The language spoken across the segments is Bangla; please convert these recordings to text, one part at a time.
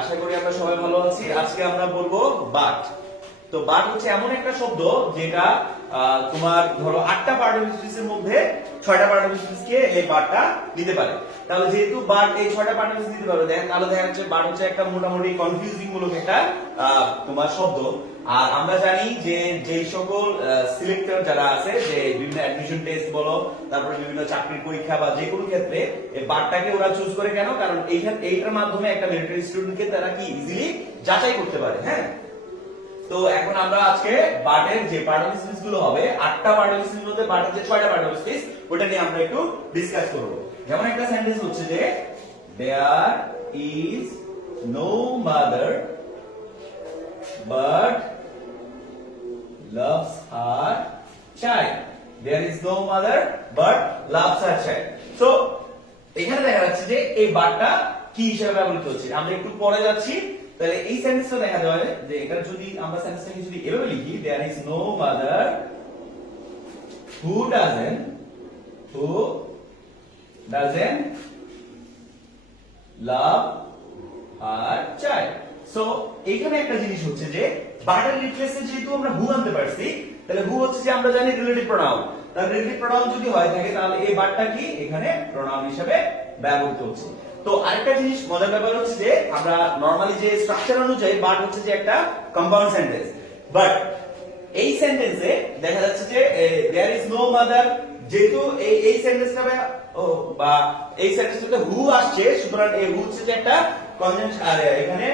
আশা করি আমরা সবাই ভালো আছি। আজকে আমরা বলবো বাট। তো বাট হচ্ছে এমন একটা শব্দ যেটা তোমার ধরো 8টা পার্টিসিপেন্টসের মধ্যে 6টা পার্টিসিপেন্টসকে এই বাটটা দিতে পারে। তাহলে যেহেতু বাট এই 6টা পার্টিসিপেন্টস দিতে পারে, তাহলে দেখা যাচ্ছে বাট হচ্ছে একটা মোটামুটি কনফিউজিং মূলক একটা তোমার শব্দ। আর আমরা জানি যে যেই সকল সিলেক্টর যারা আছে, যে বিভিন্ন অ্যাডমিশন টেস্ট বলো, তারপরে বিভিন্ন চাকরির পরীক্ষা বা যে কোনো ক্ষেত্রে এই বাটটাকে ওরা চুজ করে কেন? কারণ এইটার মাধ্যমে একটা মিলিটারি স্টুডেন্টকে তারা কি ইজিলি যাচাই করতে পারে। হ্যাঁ, তো এখন আমরা আজকে বাটের যে পার্টিসিপেন্টস গুলো হবে, 8টা পার্টিসিপেন্টস মধ্যে বাটের যে 6টা পার্টিসিপেন্টস, ওটা নিয়ে আমরা একটু ডিসকাস করব। যেমন একটা সেন্টেন্স হচ্ছে যে there is no mother but loves her child. There is no mother but loves her child. So এখানে দেখা যাচ্ছে যে এই বাটটা কি হিসেবে ব্যবহৃত হচ্ছে। আমরা একটু পরে যাচ্ছি, তাহলে এই সেন্টেন্সটা দেখা যাবে যে এটা যদি আমরা সেন্টেন্সটাকে যদি এভাবে লিখি, there is no mother who doesn't love her child. So এখানে একটা জিনিস হচ্ছে যে বাটের রিপ্লেসে যেহেতু আমরা হু আনতে পারছি, তাহলে হু হচ্ছে যে আমরা জানি রিলেটিভ প্রোনাউন। তাহলে রিলেটিভ প্রোনাউন যদি হয় থাকে, তাহলে এই বাটটা কি এখানে প্রোনাউন হিসেবে ব্যবহৃত হচ্ছে। তো আরেকটা জিনিস মজার ব্যাপার হচ্ছে যে আমরা নরমালি যে স্ট্রাকচার অনুযায়ী বাট হচ্ছে যে একটা কম্পাউন্ড সেন্টেন্স, বাট এই সেন্টেন্সে দেখা যাচ্ছে যে দেয়ার ইজ নো মাদার, যেহেতু এই সেন্টেন্সটা বা এই সেন্টেন্সটাতে হু আসছে, সুতরাং এই হু হচ্ছে যে একটা কনজাংশন, আর এখানে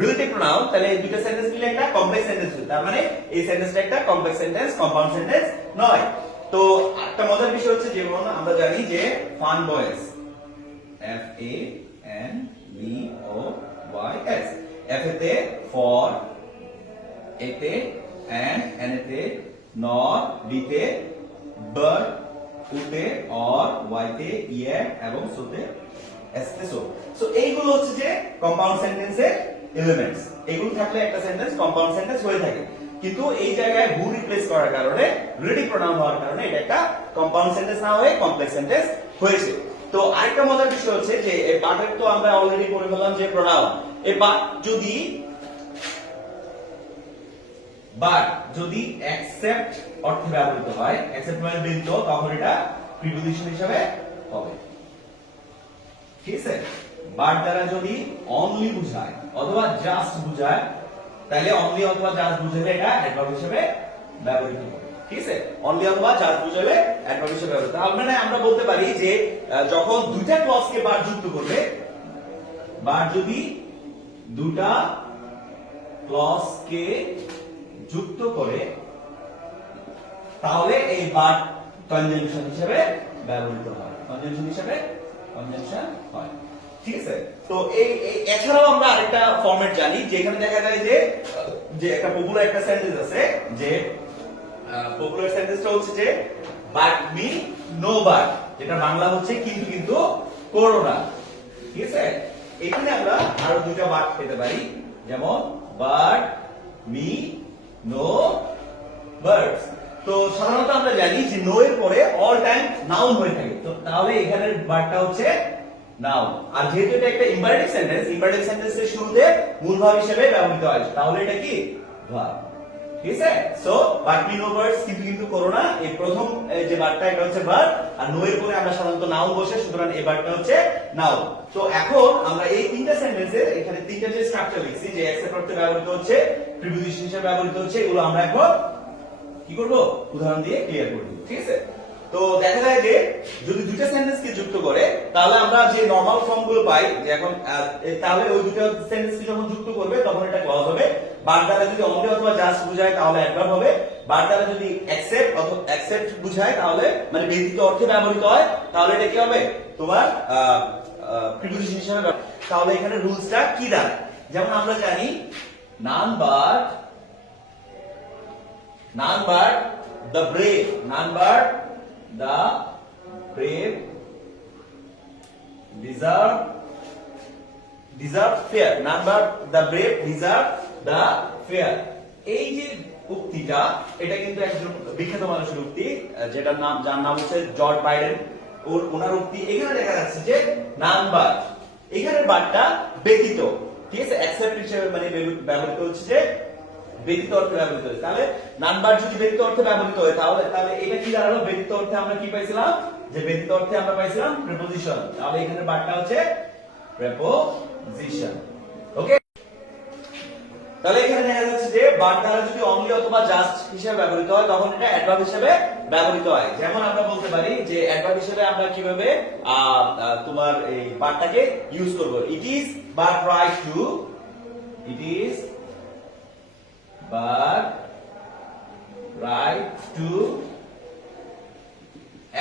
রিলেটিভ প্রোনাউন। তাহলে এই দুটো সেন্টেন্স মিলে একটা কমপ্লেক্স সেন্টেন্স হয়। তার মানে এই সেন্টেন্সটা একটা কমপ্লেক্স সেন্টেন্স, কম্পাউন্ড সেন্টেন্স নয়। তো একটা মজার বিষয় হচ্ছে, যেমন আমরা জানি যে ফান বয়েস, F A N B O Y S, F এতে ফর, A তে and, N তে নট, B তে বাট, U তে অর, Y তে ইয়ে এবং সো তে S তে সো। সো এইগুলো হচ্ছে যে কম্পাউন্ড সেন্টেন্সের এলিমেন্টস। এগুলো থাকলে একটা সেন্টেন্স কম্পাউন্ড সেন্টেন্স হয়ে থাকে। কিন্তু এই জায়গায় হু রিপ্লেস করার কারণে, রিলেটিভ প্রোনাউন হওয়ার কারণে এটা একটা কম্পাউন্ড সেন্টেন্স না হয়ে কমপ্লেক্স সেন্টেন্স হয়েছে। তো আরেকটা মজার বিষয় হচ্ছে যে এই বাটের তো আমরা অলরেডি পড়ে ফেললাম যে প্রোনাউন। এই বাট যদি অ্যাকসেপ্ট অর্থে ব্যবহৃত হয়, অ্যাকসেপ্ট মানে ব্যতীত, তখন এটা প্রিপোজিশন হিসেবে হবে। ঠিক আছে? বাট দ্বারা যদি অনলি বুঝায় অথবা জাস্ট বুঝায়, তাহলে অনলি অথবা জাস্ট বুঝালে এটা অ্যাডভার্ব হিসেবে ব্যবহৃত হবে। ঠিক আছে? অনলি অথবা জাস্ট বুঝালে অ্যাডভার্ব হিসেবে ব্যবহৃত হবে। মানে আমরা বলতে পারি যে যখন দুইটা ক্লজকে বাট যুক্ত করবে, বাট যদি দুটা ক্লজকে যুক্ত করে, তাহলে এই বাট কনজাংশন হিসেবে ব্যবহৃত হয়, কনজাংশন হিসেবে কনজাংশন হয়। ঠিক আছে? তো এই এছাড়াও আমরা আরেকটা ফরম্যাট জানি, যেখানে দেখা যায় যে একটা পপুলার একটা সেন্টেন্স আছে, যে পপুলার সেন্টেন্সটা হচ্ছে যে বাট মি নো বাট, যেটা বাংলা হচ্ছে কিন্তু কিন্তু করো না। ঠিক আছে? এখানে আমরা আরো দুটো বাট পেতে পারি, যেমন বাট মি নো বার্ডস। তো সাধারণত আমরা জানি যে নো এর পরে অল টাইম নাউন হয়ে থাকে। তো তাহলে এখানের বাটটা হচ্ছে নাউন। আর যেহেতু এটা একটা ইম্পারেটিভ সেন্টেন্স, ইম্পারেটিভ সেন্টেন্সের শুরুতে মূল ভাব হিসেবে ব্যবহৃত হয়, তাহলে এটা কি ভার্ব। ঠিক আছে? So but me no birds কিন্তু কিন্তু করো না, এই প্রথম যে বাটটা এটা হচ্ছে ভার্ব, আর নো এর পরে আমরা সাধারণত নাউন বসে, সুতরাং এই বাটটা হচ্ছে নাউন। তো এখন আমরা এই তিনটা সেন্টেন্সের এখানে তিনটা যে স্ট্রাকচার লিখছি, যে অ্যাকসেপ্ট অর্থে ব্যবহৃত হচ্ছে, প্রিপোজিশন হিসেবে ব্যবহৃত হচ্ছে, এগুলো আমরা এখন কি করব? উদাহরণ দিয়ে ক্লিয়ার করে দেব। ঠিক আছে? তো দেখা যায় যে যদি দুইটা সেন্টেন্সকে যুক্ত করে, তাহলে আমরা যে নরমাল ফর্ম গুলো পাই, যে এখন তাহলে ওই দুটো সেন্টেন্সকে যখন যুক্ত করবে, তখন এটা ক্লজ হবে। বাট দ্বারা যদি অনলি অথবা জাস্ট বুঝায়, তাহলে অ্যাডভার্ব হবে। বাট দ্বারা যদি অ্যাকসেপ্ট বুঝায়, তাহলে মানে ব্যতীত অর্থে ব্যবহৃত হয়, তাহলে এটা কি হবে? তোমার প্রিপোজিশন হিসেবে। তাহলে এখানে রুলসটা কি দাঁড়ায়? যেমন আমরা জানি none but the brave deserve fair, none but the brave deserve the fair। এই যে উক্তিটা, এটা কিন্তু একজন বিখ্যাত মানুষের উক্তি, যেটার নাম, যার নাম হচ্ছে জর্জ বাইডেন। ওনার উক্তি। এখানে দেখা যাচ্ছে যে none but, এখানে বাটটা ব্যতীত, ঠিক আছে, except হিসেবে মানে ব্যবহৃত হচ্ছে যে ব্যতীত অর্থে ব্যবহৃত হচ্ছে। তাহলে নান বার যদি ব্যতীত অর্থে ব্যবহৃত হয় তাহলে তাহলে এটা কি দাঁড়ালো? ব্যতীত অর্থে আমরা কি পাইছিলাম? যে ব্যতীত অর্থে আমরা পাইছিলাম প্রিপোজিশন। তাহলে এখানে বারটা হচ্ছে প্রিপোজিশন। ওকে, তাহলে এখানে দেখা যাচ্ছে যে বার দ্বারা যদি অনলি অথবা জাস্ট হিসেবে ব্যবহৃত হয় তখন এটা অ্যাডভার্ব হিসেবে ব্যবহৃত হয়। যেমন আমরা বলতে পারি যে অ্যাডভার্ব হিসেবে আমরা কিভাবে তোমার এই বারটাকে ইউজ করব। ইট is but right two, it is but right two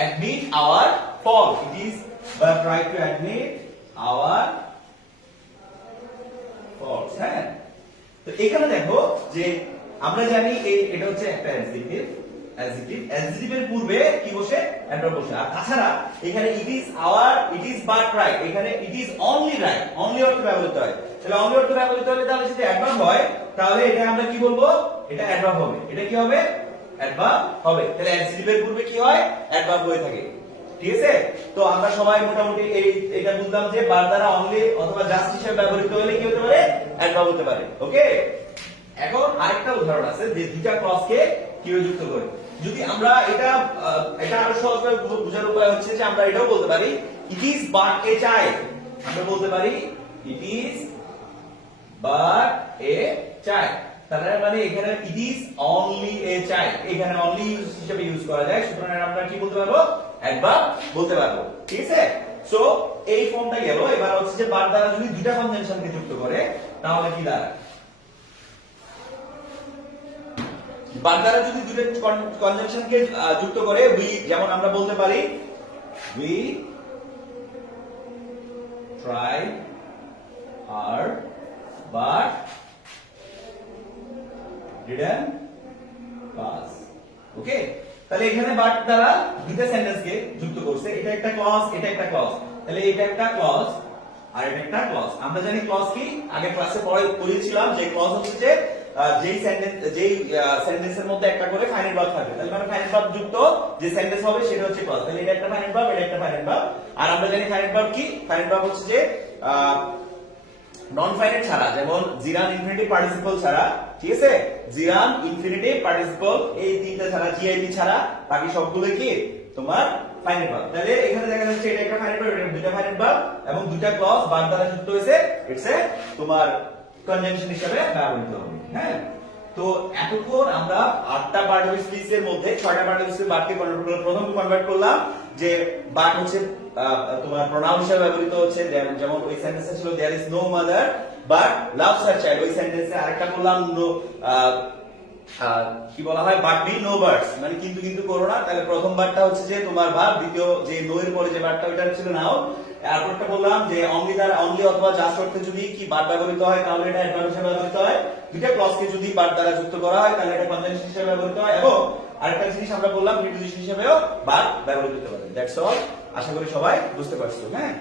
admit our fault. It is but right to admit our faults. হ্যাঁ, তো এখানে দেখো যে আমরা জানি এটা হচ্ছে একটা অ্যাডজেক্টিভ, অ্যাডজেক্টিভ এর পূর্বে কি বসে? অ্যাডভার্ব বসে। আর তাছাড়া এখানে it is hour, it is but right, এখানে it is only right, only অর্থে ব্যবহৃত হয়। তাহলে অনলি অর্থে ব্যবহৃত হলে তাহলে যদি অ্যাডভার্ব হয় তাহলে এটা আমরা কি বলবো? এটা অ্যাডভার্ব হবে। এটা কি হবে? অ্যাডভার্ব হবে। তাহলে অ্যাডজেক্টিভ এর পূর্বে কি হয়? অ্যাডভার্ব হয়ে থাকে। ঠিক আছে, তো আমরা সবাই মোটামুটি এটা বুঝলাম যে বার দ্বারা অনলি অথবা জাস্ট হিসেবে ব্যবহৃত হলে কি হতে পারে? অ্যাডভার্ব হতে পারে। ওকে, এখন আরেকটা উদাহরণ আছে যে দুইটা ক্লজকে কিভাবে যুক্ত করে। যদি আমরা এটা আরো সহজভাবে বোঝার উপায় হচ্ছে যে আমরা এটাও বলতে পারি ইট ইজ বাট এ চাইল্ড। আমরা বলতে পারি ইট ইজ বাট এ চাইল্ড। তার মানে এখানে it is only a child, এখানে অনলি হিসেবে ইউজ করা যায়। সুতরাং আমরা কি বলতে পারবো? অ্যাডভার্ব বলতে পারবো। ঠিক আছে, সো এই ফর্মটা গেল। এবার হচ্ছে যে বার দ্বারা যদি দুইটা কনজাংশনকে যুক্ত করে তাহলে কি দাঁড়ায়? বার দ্বারা যদি দুটো কনজাংশনকে যুক্ত করে উই, যেমন আমরা বলতে পারি we try hard but didn't pass. Okay, তাহলে এখানে বাট দ্বারা দুটো সেন্টেন্সকে যুক্ত করছে। এটা একটা ক্লজ, এটা একটা ক্লজ। তাহলে এটা একটা ক্লজ আর এটা একটা ক্লজ। আমরা জানি ক্লজ কি? আগে ক্লাসে পড়েছিলাম যে ক্লজ হচ্ছে যে যেই সেন্টেন্সের মধ্যে একটা করে ফাইনাল ভার্ব থাকে। তাহলে মানে ফাইনাল ভার্ব যুক্ত যে সেন্টেন্স হবে সেটা হচ্ছে ক্লজ। তাহলে এটা একটা ফাইনাল ভার্ব, এটা একটা ফাইনাল ভার্ব। আর আমরা জানি ফাইনাল ভার্ব কি? ফাইনাল ভার্ব হচ্ছে যে নন ফাইনাইট ছাড়া, যেমন জিরান ইনফিনিটিভ পার্টিসিপল ছাড়া, ঠিক আছে, জিরান ইনফিনিটিভ পার্টিসিপল এই তিনটা ছাড়া, জিআইপি ছাড়া বাকি সবগুলো কি তোমার ফাইনাইট ভার্ব। তাহলে এখানে দেখা যাচ্ছে এটা একটা ফাইনাইট ভার্ব, এটা দুইটা ফাইনাইট ভার্ব এবং দুইটা ক্লজ বার দ্বারা যুক্ত হয়েছে। ইটস এ তোমার কনজাংশন হিসেবে ব্যবহৃত হবে। হ্যাঁ, তো এতক্ষণ আমরা 8টা পার্টিসিপল স্পিচের মধ্যে 6টা পার্টিসিপল বাটকে প্রথম কনভার্ট করলাম যে বাট হচ্ছে তোমার প্রোনাউন হিসেবে ব্যবহৃত হচ্ছে। যেমন ওই সেন্টেন্সে ছিল there is no mother but loves her child. ওই সেন্টেন্সে আরেকটা বললাম নো কি বলা হয়? বাট বি নো বার্ডস, মানে কিন্তু কিন্তু করো না। তাহলে প্রথম বারটা হচ্ছে যে তোমার ভার্ব, দ্বিতীয় যে নো এর পরে যে বারটা ওটা ছিল নাউন। এরপরটা বললাম যে অনলি দ্বারা অনলি অথবা জাস্ট অর্থে যদি কি বার ব্যবহৃত হয় তাহলে এটা অ্যাডভার্ব হিসেবে ব্যবহৃত হয়। দুইটা ক্লজকে যদি বার দ্বারা যুক্ত করা হয় তাহলে এটা কনজাংশন হিসেবে ব্যবহৃত হয়। এবং আরেকটা জিনিস আমরা বললাম প্রিপোজিশন হিসেবেও বার ব্যবহৃত হতে পারে। That's all. আশা করি সবাই বুঝতে পারছো। হ্যাঁ।